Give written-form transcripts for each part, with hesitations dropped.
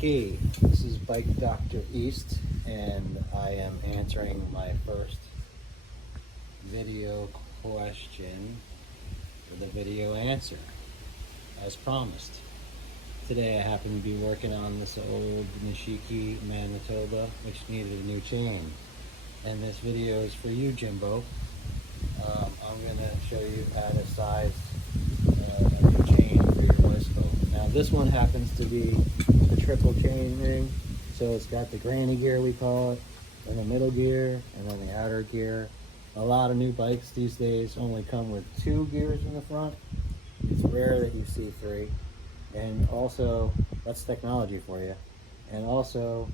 Nishiki. This is Bike Doctor East, and I am answering my first video question for the video answer, as promised. Today I happen to be working on this old Nishiki Manitoba, which needed a new chain. And this video is for you, Jimbo. I'm going to show you how to size a new chain for your bicycle. Now this one happens to be a triple chain ring, so it's got the granny gear, we call it, and the middle gear, and then the outer gear. A lot of new bikes these days only come with 2 gears in the front. It's rare that you see 3. And also, that's technology for you. And also,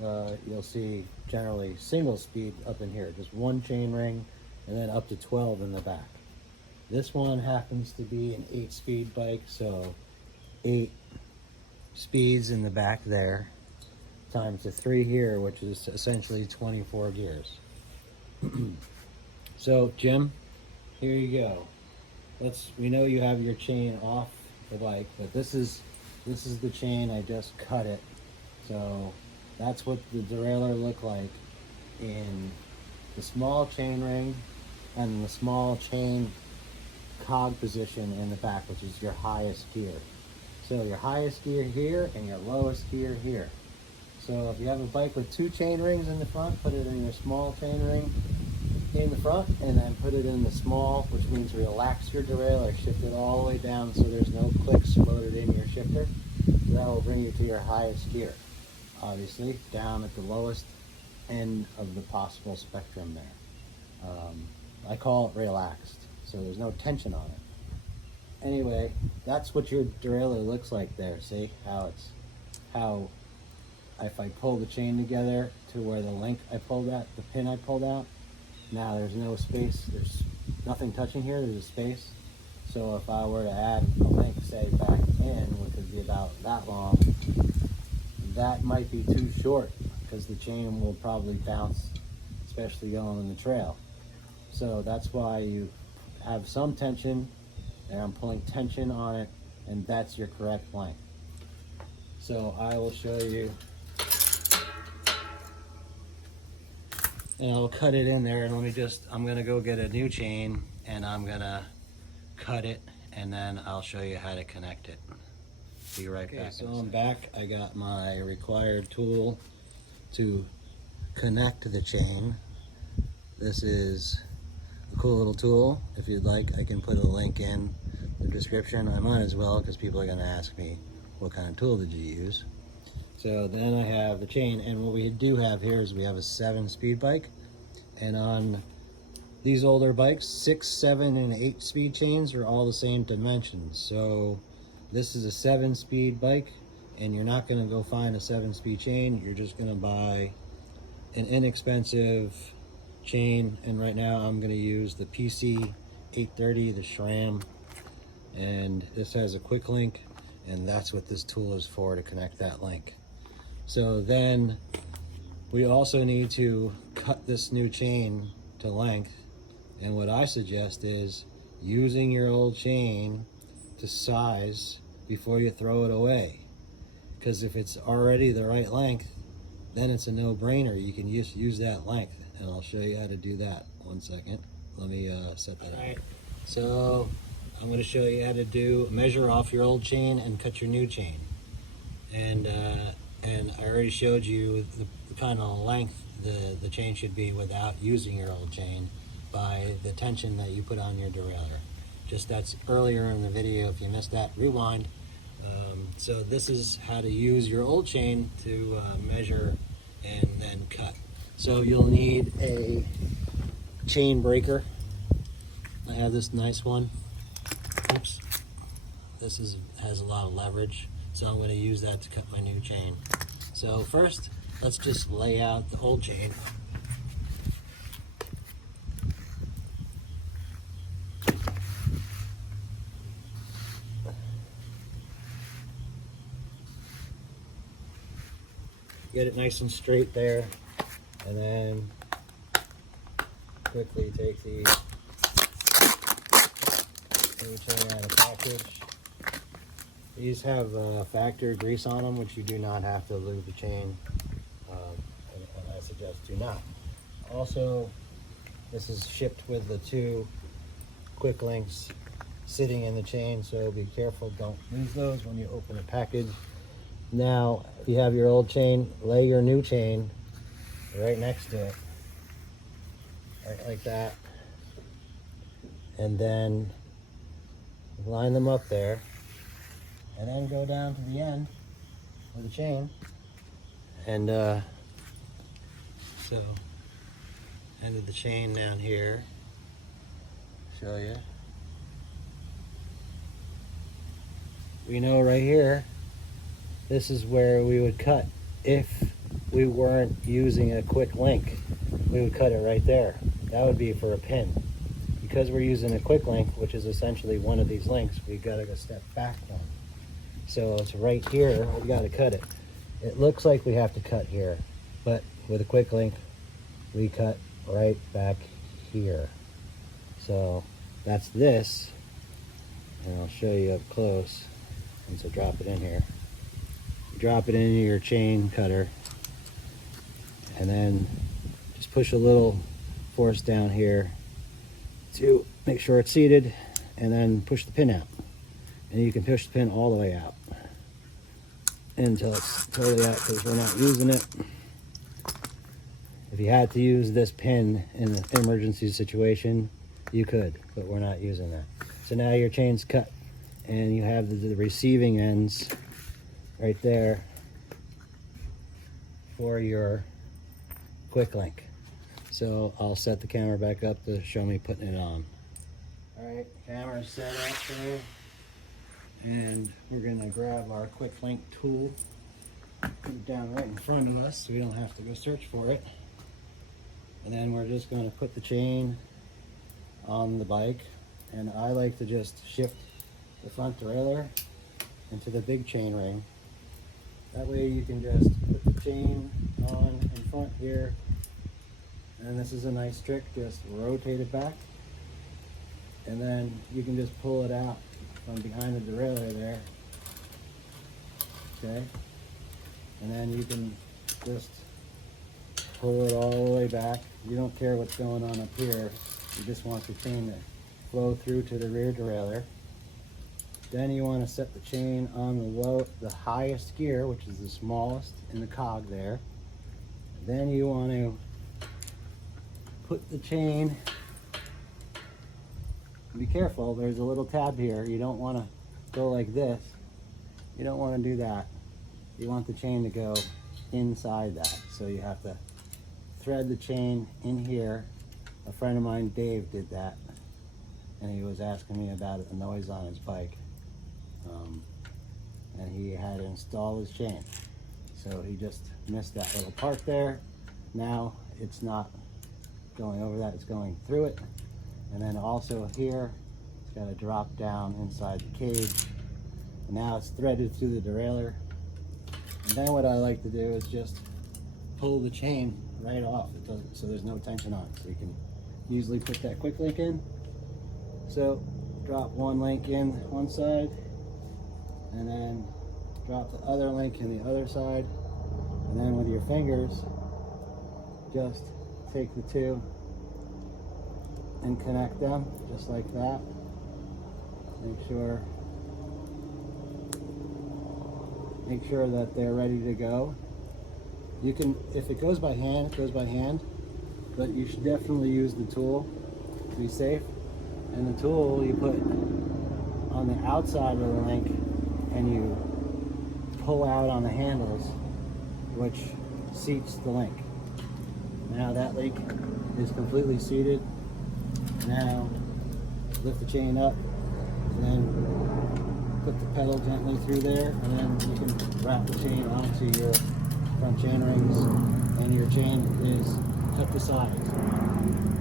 you'll see generally single speed up in here, just 1 chain ring, and then up to 12 in the back. This one happens to be an 8-speed bike, so 8 speeds in the back there, times the 3 here, which is essentially 24 gears. So, Jim, here you go. We know you have your chain off the bike, but this is the chain. I just cut it. So that's what the derailleur looked like in the small chain ring and the small chain cog position in the back, which is your highest gear. So your highest gear here and your lowest gear here. So if you have a bike with 2 chain rings in the front, put it in your small chain ring in the front, and then put it in the small, which means relax your derailleur, shift it all the way down so there's no clicks loaded in your shifter. That will bring you to your highest gear. Obviously, down at the lowest end of the possible spectrum there. I call it relaxed, so there's no tension on it. Anyway, that's what your derailleur looks like there. See how if I pull the chain together to where the link I pulled out, the pin I pulled out, now there's no space, there's nothing touching here, there's a space. So if I were to add a link, say back in, which would be about that long, that might be too short because the chain will probably bounce, especially going on the trail. So that's why you have some tension, and I'm pulling tension on it, and that's your correct length. So I will show you, and I'll cut it in there, and I'm gonna go get a new chain, and I'm gonna cut it, and then I'll show you how to connect it. Be right back. So I'm back. I got my required tool to connect the chain. This is a cool little tool. If you'd like, I can put a link in the description. I might as well, because people are gonna ask me, what kind of tool did you use? So then I have the chain, and what we do have here is we have a 7-speed bike, and on these older bikes, 6, 7, and 8-speed chains are all the same dimensions. So this is a 7-speed bike, and you're not gonna go find a 7-speed chain. You're just gonna buy an inexpensive chain, and right now I'm gonna use the PC 830, the SRAM, and this has a quick link, and that's what this tool is for, to connect that link. So then we also need to cut this new chain to length, and what I suggest is using your old chain to size before you throw it away, because if it's already the right length, then it's a no-brainer. You can just use that length, and I'll show you how to do that. 1 second, let me set that up. So I'm going to show you how to measure off your old chain and cut your new chain. And I already showed you the kind of length the chain should be without using your old chain by the tension that you put on your derailleur. Just that's earlier in the video. If you missed that, rewind. So this is how to use your old chain to measure and then cut. So you'll need a chain breaker. I have this nice one. Oops. This has a lot of leverage, so I'm going to use that to cut my new chain. So first, let's just lay out the old chain. Get it nice and straight there, and then quickly take the new chain out of package. These have factory grease on them, which you do not have to lube the chain, and I suggest do not. Also, this is shipped with the 2 quick links sitting in the chain, so be careful, don't lose those when you open a package. Now, if you have your old chain, lay your new chain right next to it, right like that, and then line them up there, and then go down to the end of the chain, and so end of the chain down here, show you. We know right here, this is where we would cut if we weren't using a quick link. We would cut it right there. That would be for a pin. Because we're using a quick link, which is essentially one of these links, we've got to go step back one. So it's right here, we got to cut it. It looks like we have to cut here, but with a quick link, we cut right back here. So that's this, and I'll show you up close. And so drop it in here. Drop it into your chain cutter, and then just push a little force down here to make sure it's seated, and then push the pin out. And you can push the pin all the way out until it's totally out, because we're not using it. If you had to use this pin in an emergency situation, you could, but we're not using that. So now your chain's cut, and you have the receiving ends right there for your quick link. So I'll set the camera back up to show me putting it on. All right, camera's set up there, and we're gonna grab our quick link tool, put it down right in front of us so we don't have to go search for it. And then we're just gonna put the chain on the bike, and I like to just shift the front derailleur into the big chain ring. That way you can just put the chain on in front here, and this is a nice trick, just rotate it back, and then you can just pull it out from behind the derailleur there, okay? And then you can just pull it all the way back. You don't care what's going on up here, you just want the chain to flow through to the rear derailleur. Then you want to set the chain on the highest gear, which is the smallest in the cog there. Then you want to put the chain, be careful, there's a little tab here. You don't want to go like this. You don't want to do that. You want the chain to go inside that. So you have to thread the chain in here. A friend of mine, Dave, did that, and he was asking me about the noise on his bike. And he had to install his chain, so he just missed that little part there. Now it's not going over that, it's going through it. And then also here, it's got to drop down inside the cage. And now it's threaded through the derailleur. And then what I like to do is just pull the chain right off, so there's no tension on it. So you can easily put that quick link in. So drop one link in one side, and then drop the other link in the other side, and then with your fingers just take the two and connect them just like that. Make sure that they're ready to go. You can, if it goes by hand, it goes by hand, but you should definitely use the tool to be safe. And the tool you put on the outside of the link, and you pull out on the handles, which seats the link. Now that link is completely seated. Now lift the chain up, and then put the pedal gently through there, and then you can wrap the chain onto your front chain rings, and your chain is cut to size.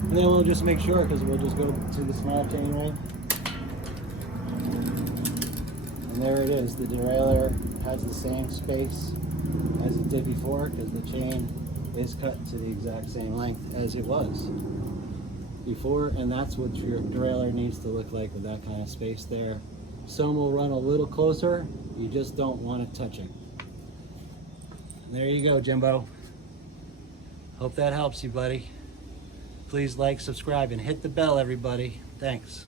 And then we'll just make sure, because we'll just go to the small chain ring. And there it is. The derailleur has the same space as it did before, because the chain is cut to the exact same length as it was before. And that's what your derailleur needs to look like, with that kind of space there. Some will run a little closer. You just don't want it touching. There you go, Jimbo. Hope that helps you, buddy. Please like, subscribe, and hit the bell, everybody. Thanks.